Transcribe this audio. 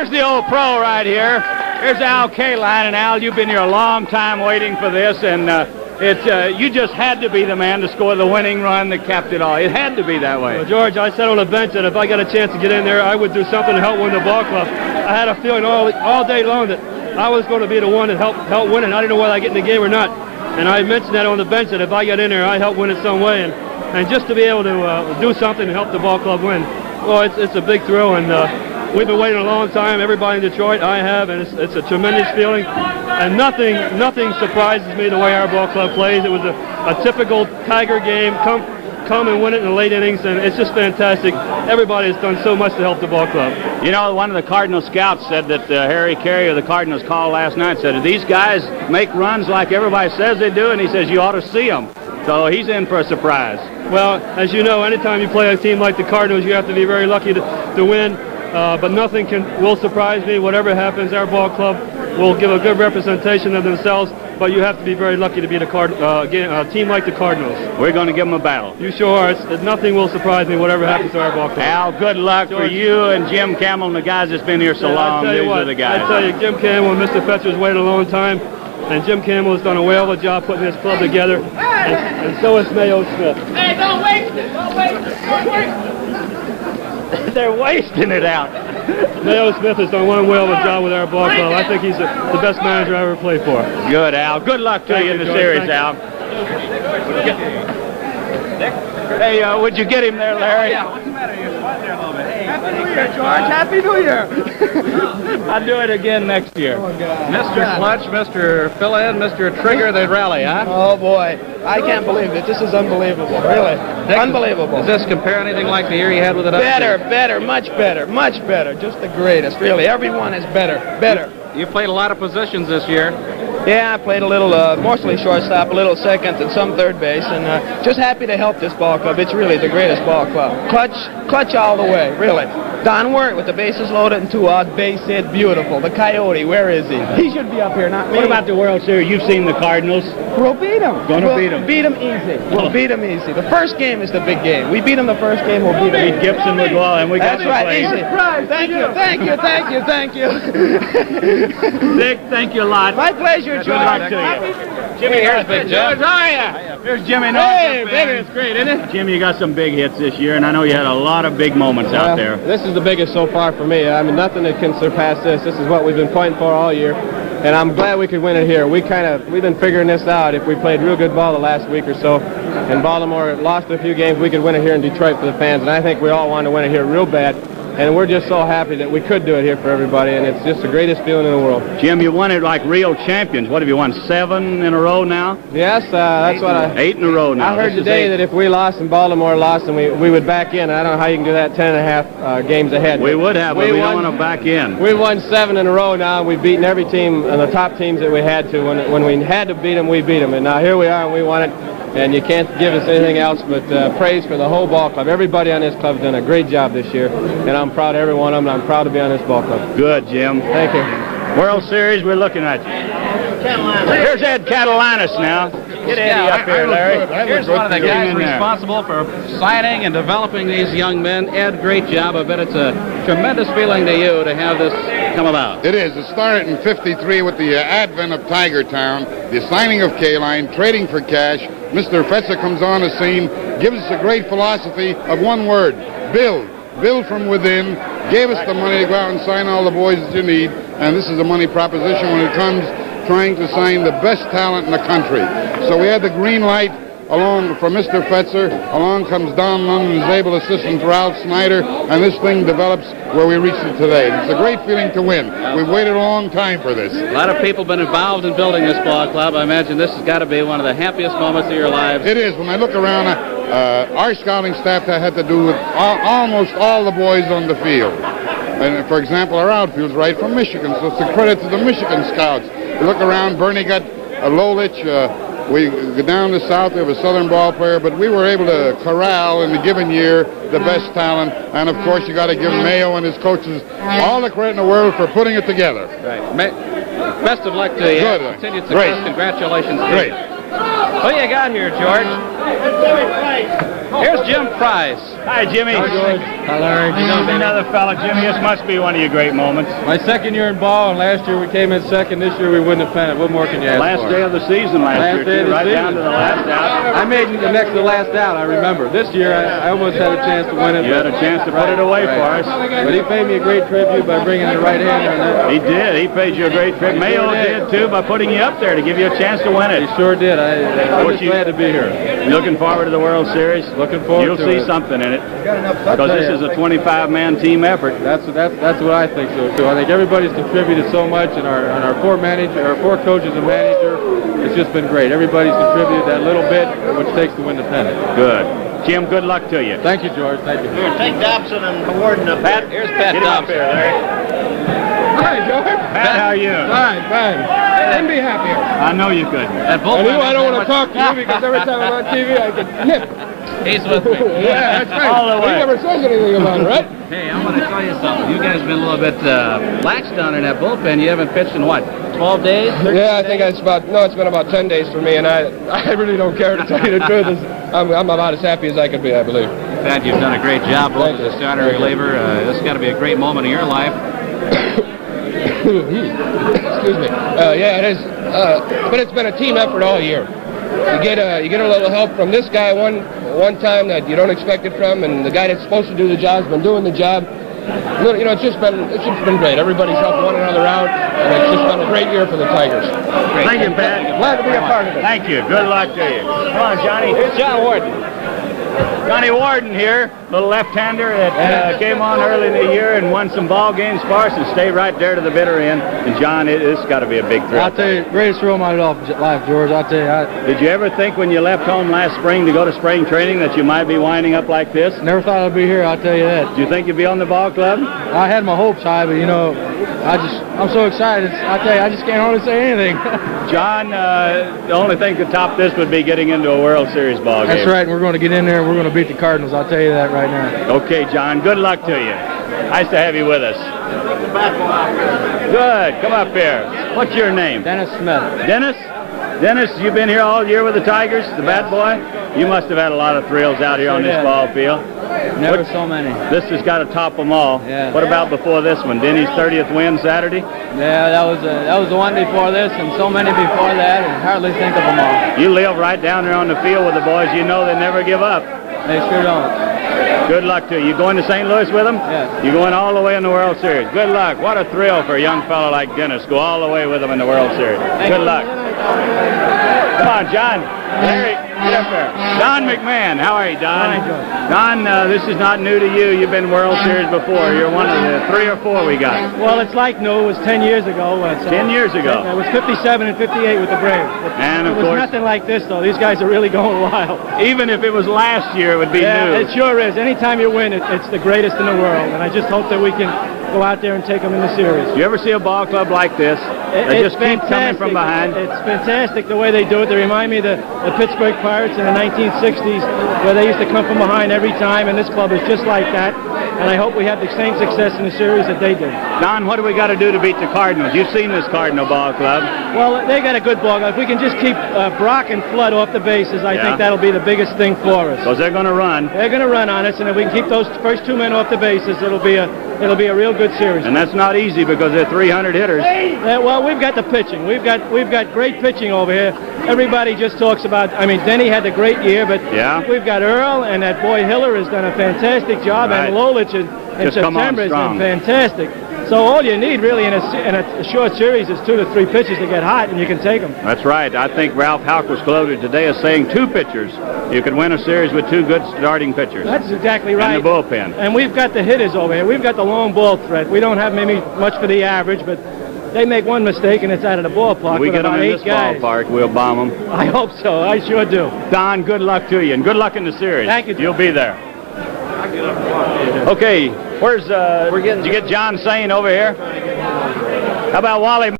Here's the old pro right here. Here's Al Kaline, and Al, you've been here a long time waiting for this, and you just had to be the man to score the winning run that capped it all. It had to be that way. Well, George, I said on the bench that if I got a chance to get in there, I would do something to help win the ball club. I had a feeling all day long that I was going to be the one that helped win it. I didn't know whether I get in the game or not. And I mentioned that on the bench that if I got in there, I'd help win it some way. And just to be able to do something to help the ball club win, well, it's a big thrill. And we've been waiting a long time. Everybody in Detroit, I have, and it's a tremendous feeling. And nothing surprises me the way our ball club plays. It was a typical Tiger game. Come and win it in the late innings, and it's just fantastic. Everybody has done so much to help the ball club. You know, one of the Cardinal scouts said that Harry Carey of the Cardinals called last night, said, these guys make runs like everybody says they do, and he says, you ought to see them. So he's in for a surprise. Well, as you know, anytime you play a team like the Cardinals, you have to be very lucky to win. But nothing will surprise me. Whatever happens, our ball club will give a good representation of themselves. But you have to be very lucky to be a team like the Cardinals. We're going to give them a battle. You sure are. Nothing will surprise me, whatever happens to our ball club. Al, good luck for you and Jim Campbell and the guys that's been here so long. These are the guys. I tell you, Jim Campbell and Mr. Fetzer's waited a long time. And Jim Campbell has done a whale of a job putting this club together. And so has Mayo Smith. Hey, don't waste it! Don't waste it! Don't waste it! They're wasting it out. Mayo Smith has done one whale of a job with our ball club. I think he's the best manager I ever played for. Good, Al. Good luck to you in the series, Al. Hey, would you get him there, Larry? Yeah, what's the matter? You're sweating there a little bit. Hey, Happy New Year, George. Happy New Year. I'll do it again next year. Oh, God. Mr. Clutch, Mr. Fill-In, Mr. Trigger, they rally, huh? Oh, boy. I can't believe it. This is unbelievable. Really. Unbelievable. Does this compare anything like the year you had with it? Better, much better. Just the greatest, really. Everyone is better. You played a lot of positions this year. Yeah, I played a little, mostly shortstop, a little second, and some third base, and just happy to help this ball club. It's really the greatest ball club. Clutch all the way, really. Don Wirt with the bases loaded and 2 out, base hit, beautiful. The Coyote, where is he? He should be up here, not me. What about the World Series? You've seen the Cardinals. We'll beat them. Gonna beat them. Beat them easy. We'll beat them easy. The first game is the big game. We beat them the first game, we'll beat them. Beat Gibson with well, and we got That's right, easy. Thank you. Dick, thank you a lot. My pleasure, George. Good luck to you. Jimmy, here's Big Jim. George, how are you? Here's Jimmy. Hey, baby, it's great, isn't it? Jimmy, you got some big hits this year, and I know you had a lot of big moments out there. This is the biggest so far for me. I mean, nothing that can surpass this. This is what we've been pointing for all year, and I'm glad we could win it here. We've been figuring this out. If we played real good ball the last week or so, and Baltimore lost a few games, we could win it here in Detroit for the fans, and I think we all want to win it here real bad. And we're just so happy that we could do it here for everybody, and it's just the greatest feeling in the world. Jim, you won it like real champions. What have you won, 7 in a row now? Yes, that's what 8 in a row now. I heard today that if we lost and Baltimore lost, and we would back in. I don't know how you can do that 10.5 games ahead. We would have, but we don't want to back in. We won 7 in a row now, and we've beaten every team, and the top teams that we had to. When we had to beat them, we beat them. And now here we are, and we won it. And you can't give us anything else but praise for the whole ball club. Everybody on this club has done a great job this year, and I'm proud of every one of them. I'm proud to be on this ball club. Good, Jim. Thank you. World Series, we're looking at you. Here's Ed Catalanis now. Get Eddie up here, Larry. Here's one of the guys responsible for signing and developing these young men. Ed, great job. I bet it's a tremendous feeling to you to have this come about. It is. It started in '53 with the advent of Tiger Town, the signing of Kaline, trading for cash. Mr. Fetzer comes on the scene, gives us a great philosophy of one word: build. Build from within, gave us the money to go out and sign all the boys that you need, and this is a money proposition when it comes trying to sign the best talent in the country. So we had the green light along from Mr. Fetzer. Along comes Don London, his able assistant Ralph Snyder, and this thing develops where we reached it today. It's a great feeling to win. We've waited a long time for this. A lot of people have been involved in building this ball club. I imagine this has got to be one of the happiest moments of your lives. It is. When I look around, our scouting staff had to do with almost all the boys on the field. And for example, our outfield's right from Michigan, so it's a credit to the Michigan scouts. You look around, Bernie got a Lolich. We go down the south, we have a southern ball player, but we were able to corral in a given year the best talent. And of course, you got to give Mayo and his coaches all the credit in the world for putting it together. Right. Best of luck to you. Good. Continued success. Great. Congratulations. Great. What do you got here, George? Here's Jim Price. Hi, Jimmy. Hi, George. Hi, Larry. Another fella, Jimmy. This must be one of your great moments. My second year in ball, and last year we came in second. This year we wouldn't have pennant. What more can you ask Last for? day of the season last year, day of too, the right season. down to the last out. I made the next to last out, I remember. This year I almost had a chance to win it. You had a chance to put it away for us. But he paid me a great tribute by bringing the right hander. He did. He paid you a great tribute. Mayo did, too, by putting you up there to give you a chance to win it. He sure did. I'm just glad to be here. You looking forward to the World Series? Looking forward You'll to see it. something in it. Because this is a 25-man team effort. That's what I think so too. I think everybody's contributed so much, and our four coaches and manager, it's just been great. Everybody's contributed that little bit, which takes to win the pennant. Good. Jim, good luck to you. Thank you, George. Thank you. Here, take Dobson and Warden up. Pat, here's Pat Get him up Dobson. here, Larry. Hi, George. Pat, how are you? Fine. Couldn't be happier. I know you could. That I bullpen knew I don't is want to talk to you because every time I'm on TV I get nipped. He's with me. Yeah, that's right. All the way. He never says anything about it, right? Hey, I'm going to tell you something. You guys have been a little bit lax down in that bullpen. You haven't pitched in what, 12 days? Yeah, I think it's been about 10 days for me, and I really don't care to tell you the truth. I'm about as happy as I could be, I believe. Pat, you've done a great job both Thank as a you. starter reliever. This has got to be a great moment in your life. Excuse me. Yeah, it is. But it's been a team effort all year. You get a little help from this guy one time that you don't expect it from, and the guy that's supposed to do the job has been doing the job. You know, it's just been great. Everybody's helped one another out, and it's just been a great year for the Tigers. Great. Thank you, Pat. Glad to be a part of it. Thank you. Good luck to you. Come on, Johnny. Here's John Warden. Johnny Warden here, little left-hander that came on early in the year and won some ball games for us and stayed right there to the bitter end. And John, it's got to be a big thrill. I'll tell you, greatest thrill of my life, George. I'll tell you, Did you ever think when you left home last spring to go to spring training that you might be winding up like this? never thought I'd be here. I'll tell you that. Did you think you'd be on the ball club? I had my hopes high, but you know, I'm so excited. I tell you, I just can't hardly say anything. John, the only thing to top this would be getting into a World Series ball game. That's right, and we're going to get in there and we're going to beat the Cardinals. I'll tell you that right now. Okay, John, good luck to you. Nice to have you with us. Good. Come up here. What's your name? Dennis Smith. Dennis? Dennis, you've been here all year with the Tigers, the bat boy? You must have had a lot of thrills out here on this ball field. Never so many. This has got to top them all. Yeah. What about before this one? Denny's 30th win Saturday? Yeah, that was the one before this, and so many before that, and hardly think of them all. You live right down there on the field with the boys. You know they never give up. They sure don't. Good luck to you. You going to St. Louis with them? Yes. You're going all the way in the World Series. Good luck. What a thrill for a young fellow like Dennis. Go all the way with them in the World Series. Good luck. Come on, John. Larry, get up there. Don McMahon. How are you, Don? Don, this is not new to you. You've been World Series before. You're one of the 3 or 4 we got. Well, it's like new. It was 10 years ago. 10 years ago. It was 57 and 58 with the Braves. And, of It was course, nothing like this, though. These guys are really going wild. even if it was last year, it would be Yeah, new. it sure is. Anytime you win, it's the greatest in the world. And I just hope that we can go out there and take them in the series. You ever see a ball club like this? They It's just keep coming from behind. It's fantastic the way they do it. They remind me of the Pittsburgh Pirates in the 1960s, where they used to come from behind every time, and this club is just like that. And I hope we have the same success in the series that they did. Don, what do we got to do to beat the Cardinals? You've seen this Cardinal ball club. Well, they got a good ball. If we can just keep Brock and Flood off the bases, I think that'll be the biggest thing for us. Because they're going to run. They're going to run on us, and if we can keep those first 2 men off the bases, it'll be a real good series. And that's not easy because they're 300 hitters. Well, we've got the pitching. We've got great pitching over here. Everybody just talks about. I mean, Denny had a great year, but we've got Earl, and that boy Hiller has done a fantastic job, and Lolich in September has been fantastic. So all you need really in a short series is 2 to 3 pitches to get hot, and you can take them. That's right. I think Ralph Houck was quoted today as saying 2 pitchers. You could win a series with 2 good starting pitchers. That's exactly right. And the bullpen. And we've got the hitters over here. We've got the long ball threat. We don't have maybe much for the average, but they make one mistake and it's out of the ballpark. We with get them about in 8 this guys. ballpark, we'll bomb them. I hope so. I sure do. Don, good luck to you, and good luck in the series. Thank you. You'll be there. Okay, where's did you get John Sane over here? How about Wally